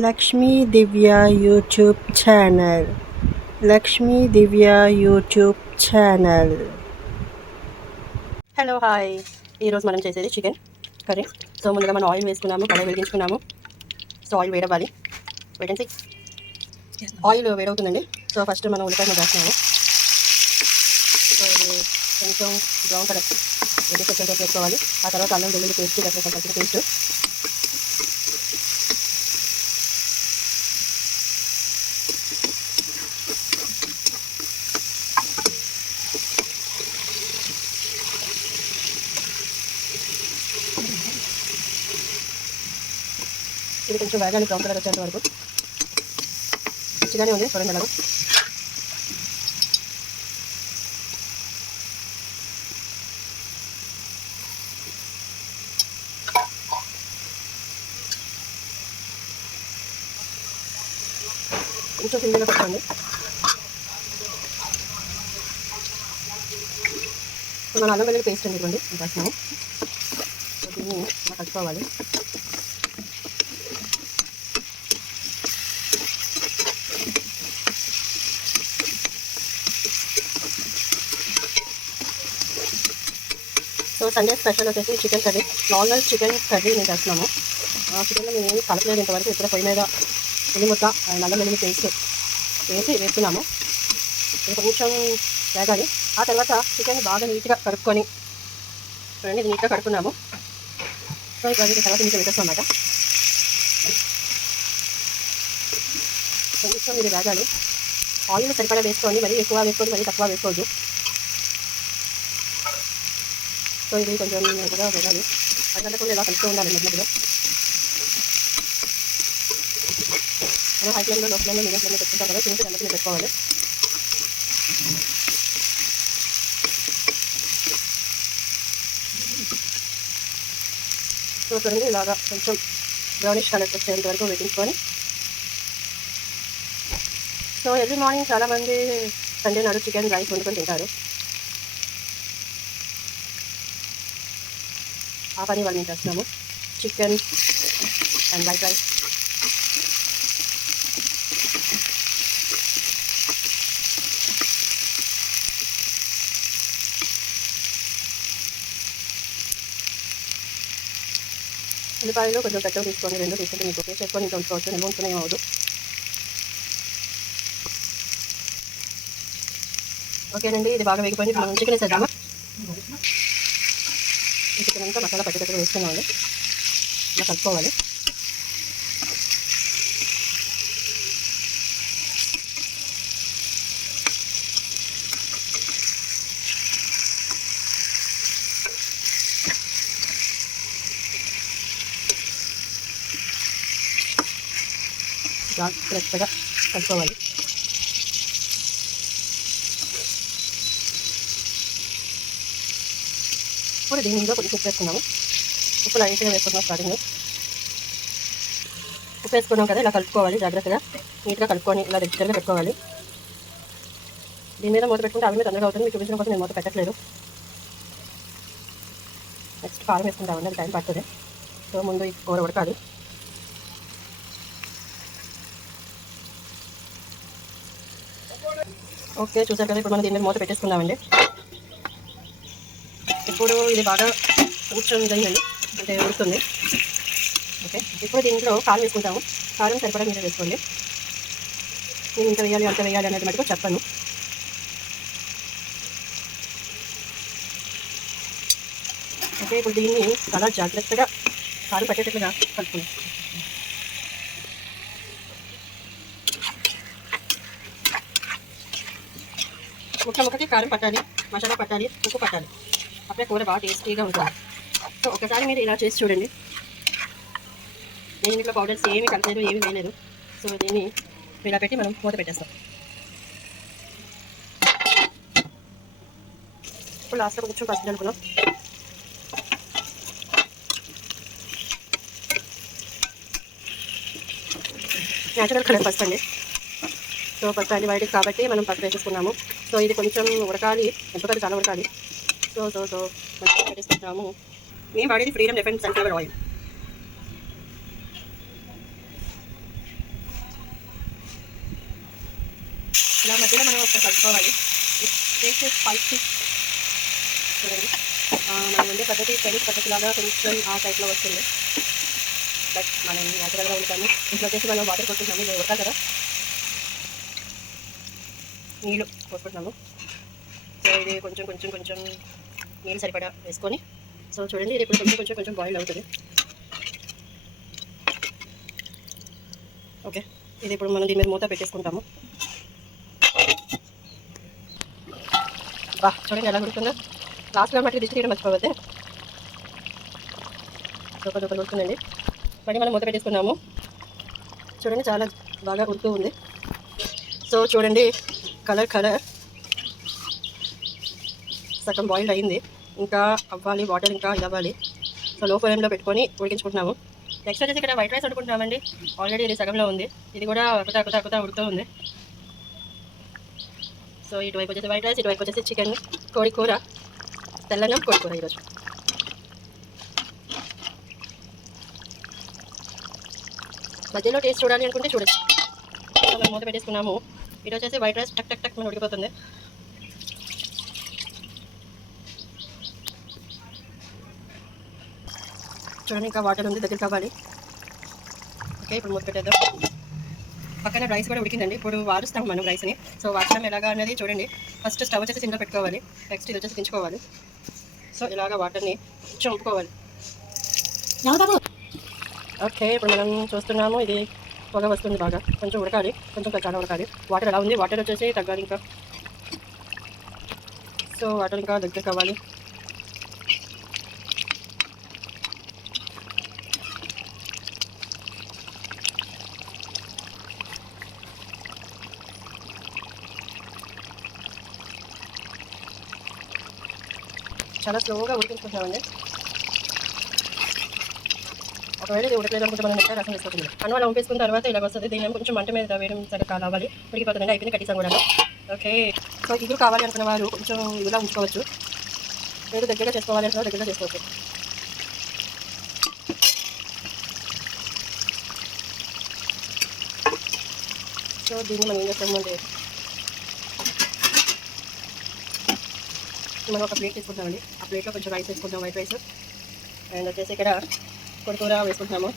లక్ష్మీ దివ్య YouTube channel. Lakshmi దివ్య YouTube channel. Hello hi, ఈరోజు మనం చేసేది చికెన్ కర్రీ. సో ముందుగా మనం ఆయిల్ వేసుకున్నాము, కడాయి వెలిగించుకున్నాము. సో ఆయిల్ వేడవ్వాలి. వేడండి, ఆయిల్ వేడవుతుందండి. సో ఫస్ట్ మనం ఉల్లిపాయలు వేస్తున్నాము. సో ఇది కొంచెం బ్రౌన్ కలర్ రెడ్డి కొంచెం వేసుకోవాలి. ఆ తర్వాత అల్లం వెల్లుల్లి పేస్ట్ వేసుకోవాలి. పేస్ట్ ఇది కొంచెం వేగాలి, బ్రౌన్ కలర్ వచ్చేంత వరకు. మంచిగానే ఉంది, చూడండి ఎలాగో. కొంచెం సిమ్లో పెట్టండి. మన అల్లం వెల్లుల్లి పేస్ట్ అండి, ఇవ్వండి వేస్తున్నాము. దీన్ని కలుపుకోవాలి. సో సండే స్పెషల్ వచ్చేసి chicken curry, normal chicken curry నేను చేస్తున్నాము. చికెన్లో మేము ఏమి కలపలేదు ఇంతవరకు. ఇక్కడ పొయ్యి మీద ఉల్లి ముద్ద అండ్ అల్లం వెల్లుల్లి పేస్ట్ వేసి వేస్తున్నాము. ఇది కొంచెం వేగాలి. ఆ తర్వాత చికెన్ బాగా నీట్గా కడుక్కొని చూడండి, ఇది నీట్గా కడుక్కున్నాము. సో ఇప్పుడు దీని తర్వాత నీట్గా వేసేస్తాం అన్నమాట. కొంచెం ఇది వేగాలి. ఆయిల్ సరిపడా వేసుకోండి, మరీ ఎక్కువ వేసుకోండి, మరీ తక్కువ వేసుకోవద్దు. సో ఇది కొంచెం ఎక్కువగా వేయాలి. అరగంటకుండా ఇలా కలుపుతూ ఉండాలి మధ్యలో. మనం హై ఫ్లేమ్లో, లో ఫ్లేమ్లో, మీడియం ఫ్లేమ్లో పెట్టుకుంటాం కదా, చూసి అందుకు పెట్టుకోవాలి. సో చూడండి, ఇలాగా కొంచెం బ్రౌనిష్ కలర్ వచ్చేంత వరకు వేయించుకొని. సో ఎర్లీ మార్నింగ్ చాలామంది సండే నాడు చికెన్ రైస్ వండుకొని తింటారు. ఆ పని వాళ్ళు మేము చేస్తున్నాము. Chicken and white rice. ఉల్లిపాయలు కొంచెం పెద్దగా తీసుకొని, రెండు తీసుకుంటే మీకు ఒకే చేసుకొని ఇంట్లో ఉంచుకోవచ్చు, నిల్వ ఉంచుకునే అవ్వదు. ఓకేనండి, ఇది బాగా వేగిపోయింది. మనం చికెన్ వేసేద్దామా. ఈ చికెన్ అంతా మసాలా పట్టేటప్పుడు వేసుకున్నామండి. ఇలా కలుపుకోవాలి. జాగ్రత్తగా కలుపుకోవాలి. ఇప్పుడు దీనిలో కొంచెం ఉప్పు వేసుకున్నాము. ఉప్పు లైట్గా వేసుకున్నాం స్టార్టింగ్లో. ఉప్పు వేసుకున్నాం కదా, ఇలా కలుపుకోవాలి. జాగ్రత్తగా నీట్గా కలుపుకొని ఇలా రెగ్యులర్గా పెట్టుకోవాలి. దీని మీద మూత పెట్టుకుంటే అవి మీద తొందరగా అవుతుంది. మీకు చూపించడం కోసం నేను మూత పెట్టట్లేదు. నెక్స్ట్ కారం వేసుకుంటామండి, అది టైం పడుతుంది. సో ముందు ఈ కూర ఉడకాలి. ఓకే, చూసారు కదా, ఇప్పుడు మనం దీని మీద మూత పెట్టేసుకుందామండి. ఇప్పుడు ఇది బాగా కొంచెం ఇదైందండి, అంటే ఉడుతుంది. ఓకే, ఇప్పుడు దీంట్లో కారం వేసుకుంటాము. కారం సరిపడా మీరు వేసుకోండి. నేను ఇంత వేయాలి, అంత వేయాలి అనేది మటుకు చెప్పను. ఓకే, ఇప్పుడు దీన్ని చాలా జాగ్రత్తగా కారం పట్టేటట్లుగా కలుపుకుందాం. ముక్కకి కారం పట్టాలి, మసాలా పట్టాలి, ఉప్పు పట్టాలి. అప్పుడే కూర బాగా టేస్టీగా ఉంటుంది. సో ఒకసారి మీరు ఇలా చేసి చూడండి. నేను ఇంట్లో పౌడర్స్ ఏమీ కలపలేదు, ఏమీ వేయలేదు. సో దీన్ని ఇలా పెట్టి మనం మూత పెట్టేస్తాం. ఇప్పుడు లాస్ట్లో కొంచెం పసుపు అనుకున్నాం. న్యాచురల్ కలర్ పసుపు అండి. సో పసుపు యాంటీబయాటిక్ కాబట్టి మనం పసుపు వేసేసుకున్నాము. సో ఇది కొంచెం ఉడకాలి, ఎంతో చాలా ఉడకాలి. సో సో సో మంచిగా పెట్టేసుకుంటాము. మేము వాడేది ఫ్రీడమ్ రిఫైన్డ్ సన్ఫ్లవర్ ఆయిల్. ఇలా మధ్యలో మనం ఒకసారి కలుపుకోవాలి. టేస్ట్ స్పైసీ చూడండి. మనం ఉండే పద్ధతి చైనీస్ పద్ధతి లాగా కొంచెం ఆ టైప్లో వస్తుంది. బట్ మనం న్యాచురల్గా ఉంటాము. ఇంట్లో వచ్చేసి మనం వాటర్ కొట్టుకుంటాము. ఇది ఉడకాలి కదా, నీళ్ళు పోసుకుంటున్నాము. సో ఇది కొంచెం కొంచెం కొంచెం నీళ్ళు సరిపడా వేసుకొని, సో చూడండి ఇది ఇప్పుడు కొంచెం కొంచెం కొంచెం బాయిల్ అవుతుంది. ఓకే, ఇది ఇప్పుడు మనం దీని మీద మూత పెట్టేసుకుంటాము. బా చూడండి ఎలా ఉడుకుందో. లాస్ట్లో మట్టి దిష్టి తీయడం మర్చిపోవద్దే. ఒక ఉడుకుందండి. మళ్ళీ మనం మూత పెట్టేసుకున్నాము. చూడండి చాలా బాగా ఉడుకుతూ ఉంది. సో చూడండి కలర్ సగం బాయిల్డ్ అయింది. ఇంకా అవ్వాలి, వాటర్ ఇంకా ఇది అవ్వాలి. సో లో ఫ్లేమ్లో పెట్టుకొని ఉడికించుకుంటున్నాము. నెక్స్ట్ వచ్చేసి ఇక్కడ వైట్ రైస్ వండుకుంటున్నామండి. ఆల్రెడీ ఇది సగంలో ఉంది. ఇది కూడా అకుతా ఉడుతూ ఉంది. సో ఇటువైపు వచ్చేసి వైట్ రైస్, ఇటువైపు వచ్చేసి చికెన్ కోడి కూర, తెల్లన్నం కోడి కూర ఈరోజు. మధ్యలో టేస్ట్ చూడాలి అనుకుంటే చూడొచ్చు. మనం మూత పెట్టేసుకున్నాము. ఇటు వచ్చేసి వైట్ రైస్ టక్ టక్ టక్ మనం ఉడికిపోతుంది. చూడండి ఇంకా వాటర్ ఉంది, దగ్గర కావాలి. ఓకే, ఇప్పుడు మూత పెట్టేద్దాం. పక్కన రైస్ కూడా ఉడికిందండి. ఇప్పుడు వారుస్తాం మనం రైస్ని. సో వార్చడం ఎలాగా అనేది చూడండి. ఫస్ట్ స్టవ్ వచ్చేసి సిమ్లో పెట్టుకోవాలి. నెక్స్ట్ ఇది వచ్చేసి దించుకోవాలి. సో ఇలాగా వాటర్ని కొంచెం ఉప్పుకోవాలి. ఓకే, ఇప్పుడు మనం చూస్తున్నాము ఇది పొగ వస్తుంది బాగా. కొంచెం ఉడకాలి, కొంచెం చాలా ఉడకాలి. వాటర్ ఎలా ఉంది, వాటర్ వచ్చేసి తగ్గాలి ఇంకా. సో వాటర్ ఇంకా దగ్గర కావాలి. చాలా స్లోగా ఉడికించుకుంటున్నామండి. ఒకవేళ ఇది ఉడకలేదు అనుకుంటే మనం నెక్స్ట్ రసం వేసుకుంటుంది. అన్నం అలా ఉంపేసుకున్న తర్వాత ఇలా వస్తుంది. దీన్ని కొంచెం మంట మీద వేయడం సరే కావాలి. ఉడికిపోతుందండి. అయిపోయింది, కట్టేసాం కూడా. ఓకే, సో ఇది కావాలి అనుకున్న వారు కొంచెం ఇలా ఉంచుకోవచ్చు. లేదు దగ్గరగా చేసుకోవాలి అనుకున్న దగ్గరగా చేసుకోవచ్చు. సో దీన్ని మనం ఏం చేస్తాము అంటే మనం ఒక ప్లేట్ తీసుకుంటామండి. ఆ ప్లేట్లో కొంచెం రైస్ వేసుకుంటాం, వైట్ రైస్. అండ్ వచ్చేసి ఇక్కడ కొడుకూర వేసుకుంటున్నాము.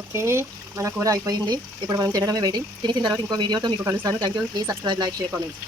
ఓకే, మన కూర అయిపోయింది. ఇప్పుడు మనం తినడమే వెయిటింగ్. తినేసిన తర్వాత ఇంకో వీడియోతో మీకు కలుస్తాను. Thank you. Please subscribe, like, share, comments.